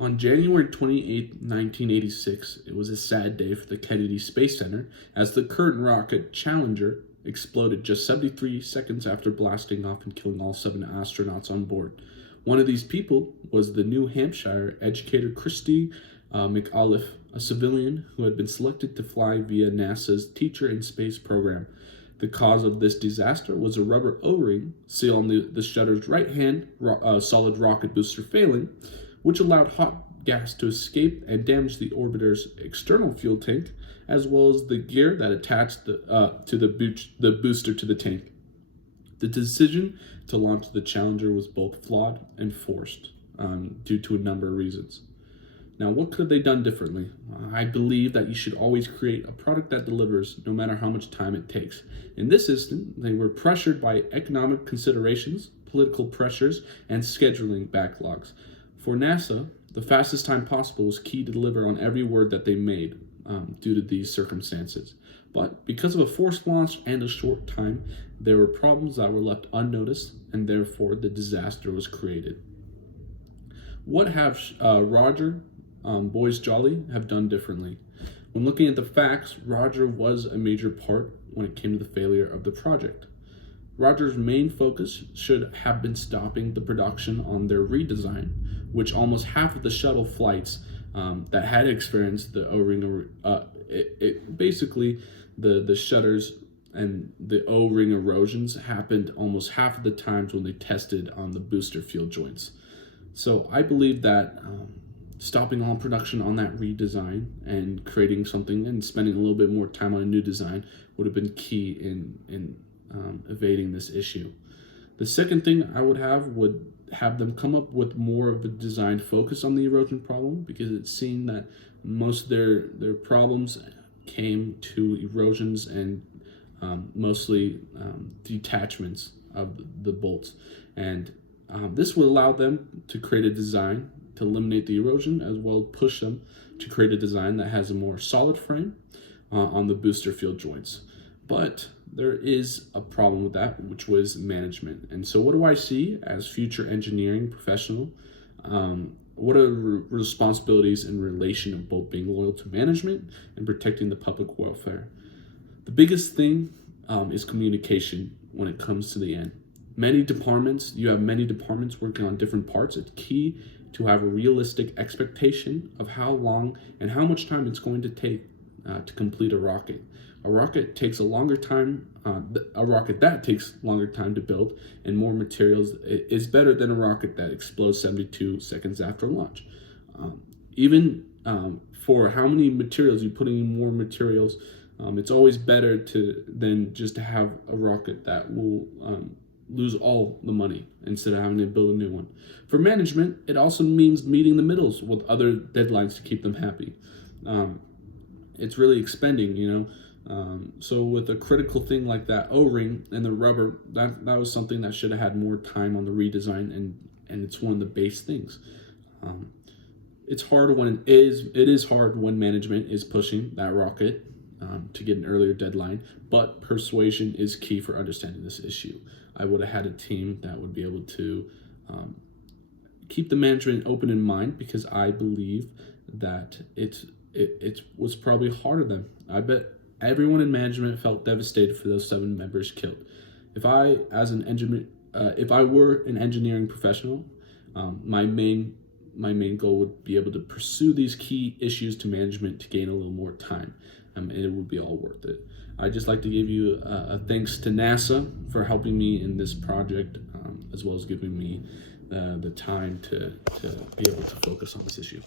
On January 28, 1986, it was a sad day for the Kennedy Space Center as the Curtin rocket Challenger exploded just 73 seconds after blasting off and killing all 7 astronauts on board. One of these people was the New Hampshire educator Christy McAuliffe, a civilian who had been selected to fly via NASA's Teacher in Space program. The cause of this disaster was a rubber O-ring seal on the shutter's right-hand solid rocket booster failing, which allowed hot gas to escape and damage the orbiter's external fuel tank, as well as the gear that attached the booster to the tank. The decision to launch the Challenger was both flawed and forced due to a number of reasons. Now, what could have they done differently? I believe that you should always create a product that delivers no matter how much time it takes. In this instance, they were pressured by economic considerations, political pressures, and scheduling backlogs. For NASA, the fastest time possible was key to deliver on every word that they made due to these circumstances. But because of a forced launch and a short time, there were problems that were left unnoticed, and therefore the disaster was created. What have Roger Boys Jolly have done differently? When looking at the facts, Roger was a major part when it came to the failure of the project. Roger's main focus should have been stopping the production on their redesign, which almost half of the shuttle flights that had experienced the O-ring, basically the shutters and the O-ring erosions happened almost half of the times when they tested on the booster field joints. So I believe that stopping all production on that redesign and creating something and spending a little bit more time on a new design would have been key in evading this issue. The second thing I would have them come up with more of a design focus on the erosion problem, because it's seen that most of their problems came to erosions and mostly detachments of the bolts. And this would allow them to create a design to eliminate the erosion, as well as push them to create a design that has a more solid frame on the booster field joints. But there is a problem with that, which was management. And so what do I see as future engineering professional? What are responsibilities in relation of both being loyal to management and protecting the public welfare? The biggest thing is communication when it comes to the end. You have many departments working on different parts. It's key to have a realistic expectation of how long and how much time it's going to take to complete a rocket. A rocket takes a longer time. A rocket that takes longer time to build and more materials is better than a rocket that explodes 72 seconds after launch. Even for how many materials you put in more materials, it's always better than just to have a rocket that will lose all the money instead of having to build a new one. For management, it also means meeting the middles with other deadlines to keep them happy. It's really expending, so with a critical thing like that O-ring and the rubber, that was something that should have had more time on the redesign, and it's one of the base things. It's hard when it is hard when management is pushing that rocket to get an earlier deadline, but persuasion is key for understanding this issue. I would have had a team that would be able to keep the management open in mind, because I believe that it was probably harder than I bet. Everyone in management felt devastated for those 7 members killed. If I were an engineering professional, my main goal would be able to pursue these key issues to management to gain a little more time, and it would be all worth it. I'd just like to give you a thanks to NASA for helping me in this project, as well as giving me the time to be able to focus on this issue.